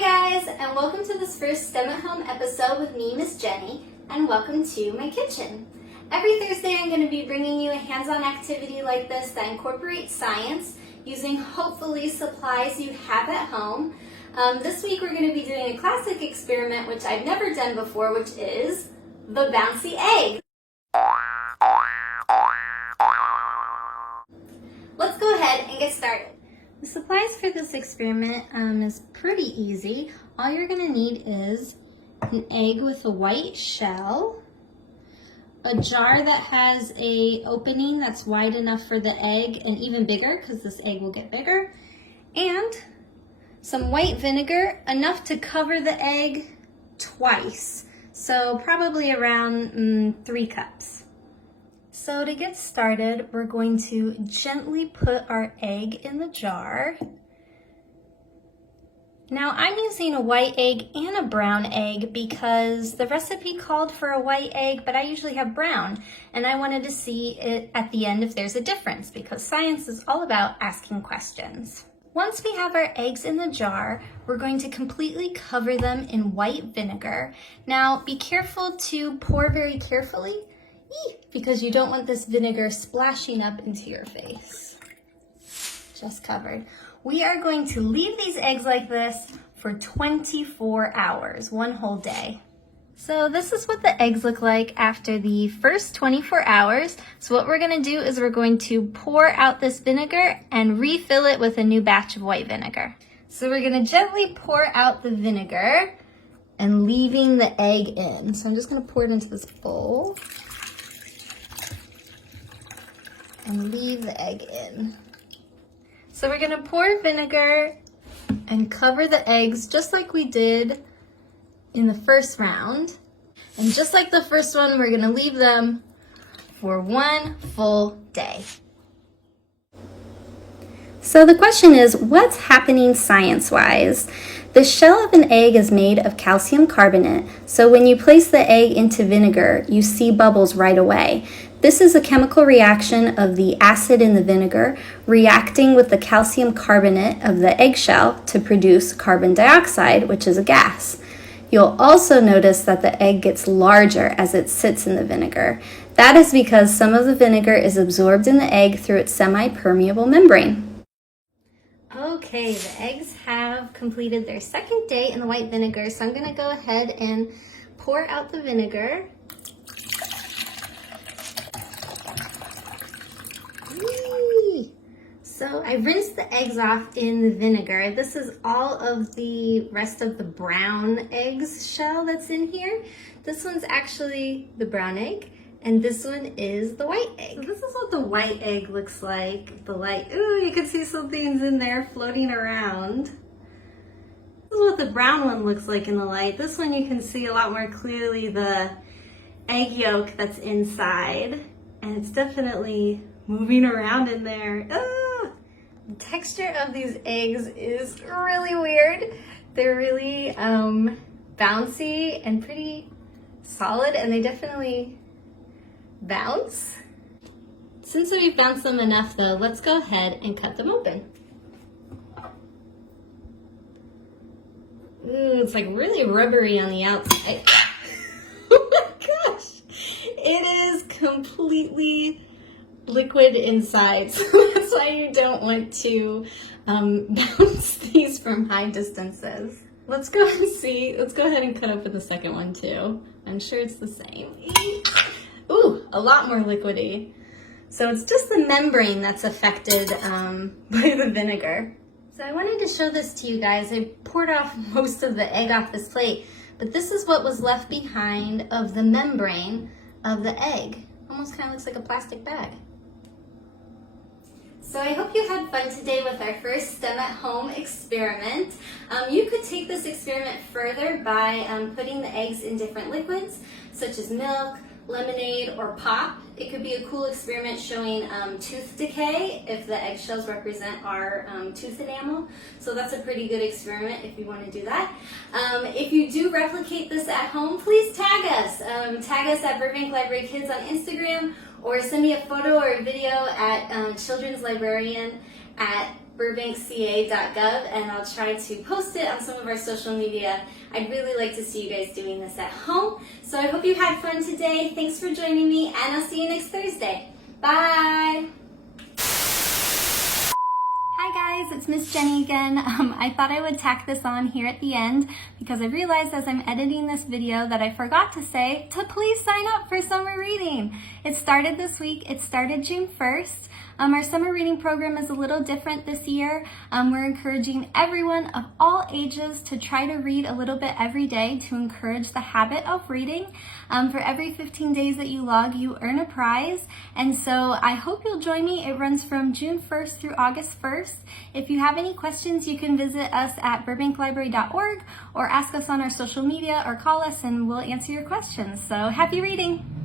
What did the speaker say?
Hi guys, and welcome to this first STEM at Home episode with me, Miss Jenny, and welcome to my kitchen. Every Thursday I'm going to be bringing you a hands-on activity like this that incorporates science using hopefully supplies you have at home. This week we're going to be doing a classic experiment which I've never done before, which is the bouncy egg. Let's go ahead and get started. The supplies for this experiment is pretty easy. All you're going to need is an egg with a white shell, a jar that has an opening that's wide enough for the egg and even bigger because this egg will get bigger, and some white vinegar, enough to cover the egg twice, so probably around 3 cups. So to get started, we're going to gently put our egg in the jar. Now I'm using a white egg and a brown egg because the recipe called for a white egg, but I usually have brown, and I wanted to see it at the end if there's a difference because science is all about asking questions. Once we have our eggs in the jar, we're going to completely cover them in white vinegar. Now be careful to pour very carefully, because you don't want this vinegar splashing up into your face. Just covered. We are going to leave these eggs like this for 24 hours, one whole day. So this is what the eggs look like after the first 24 hours. So what we're going to do is we're going to pour out this vinegar and refill it with a new batch of white vinegar. So we're going to gently pour out the vinegar and leaving the egg in. So I'm just going to pour it into this bowl and leave the egg in. So we're gonna pour vinegar and cover the eggs just like we did in the first round. And just like the first one, we're gonna leave them for one full day. So the question is, what's happening science-wise? The shell of an egg is made of calcium carbonate, so when you place the egg into vinegar, you see bubbles right away. This is a chemical reaction of the acid in the vinegar reacting with the calcium carbonate of the eggshell to produce carbon dioxide, which is a gas. You'll also notice that the egg gets larger as it sits in the vinegar. That is because some of the vinegar is absorbed in the egg through its semi-permeable membrane. Okay, the eggs have completed their second day in the white vinegar, so I'm going to go ahead and pour out the vinegar. So I rinsed the eggs off in the vinegar. This is all of the rest of the brown eggs shell that's in here. This one's actually the brown egg, and this one is the white egg. So this is what the white egg looks like. The light, ooh, you can see some things in there floating around. This is what the brown one looks like in the light. This one you can see a lot more clearly the egg yolk that's inside, and it's definitely moving around in there. The texture of these eggs is really weird. They're really bouncy and pretty solid, and they definitely bounce. Since we've bounced them enough though, let's go ahead and cut them open. Ooh, it's like really rubbery on the outside. Oh my gosh! It is completely liquid inside, so that's why you don't want to bounce these from high distances. Let's go ahead and cut open the second one too. I'm sure it's the same. Ooh, a lot more liquidy. So it's just the membrane that's affected by the vinegar. So I wanted to show this to you guys. I poured off most of the egg off this plate, but this is what was left behind of the membrane of the egg. Almost kind of looks like a plastic bag. So I hope you had fun today with our first STEM at Home experiment. You could take this experiment further by putting the eggs in different liquids, such as milk, lemonade, or pop. It could be a cool experiment showing tooth decay if the eggshells represent our tooth enamel. So that's a pretty good experiment if you want to do that. If you do replicate this at home, please tag us. Tag us at Burbank Library Kids on Instagram, or send me a photo or a video at Children's Librarian at burbankca.gov, and I'll try to post it on some of our social media. I'd really like to see you guys doing this at home. So I hope you had fun today. Thanks for joining me, and I'll see you next Thursday. Bye! Hi guys, it's Miss Jenny again. I thought I would tack this on here at the end because I realized as I'm editing this video that I forgot to say to please sign up for summer reading. It started this week. It started June 1st. Our summer reading program is a little different this year. We're encouraging everyone of all ages to try to read a little bit every day to encourage the habit of reading. For every 15 days that you log, you earn a prize. And so I hope you'll join me. It runs from June 1st through August 1st. If you have any questions, you can visit us at burbanklibrary.org or ask us on our social media or call us and we'll answer your questions. So happy reading!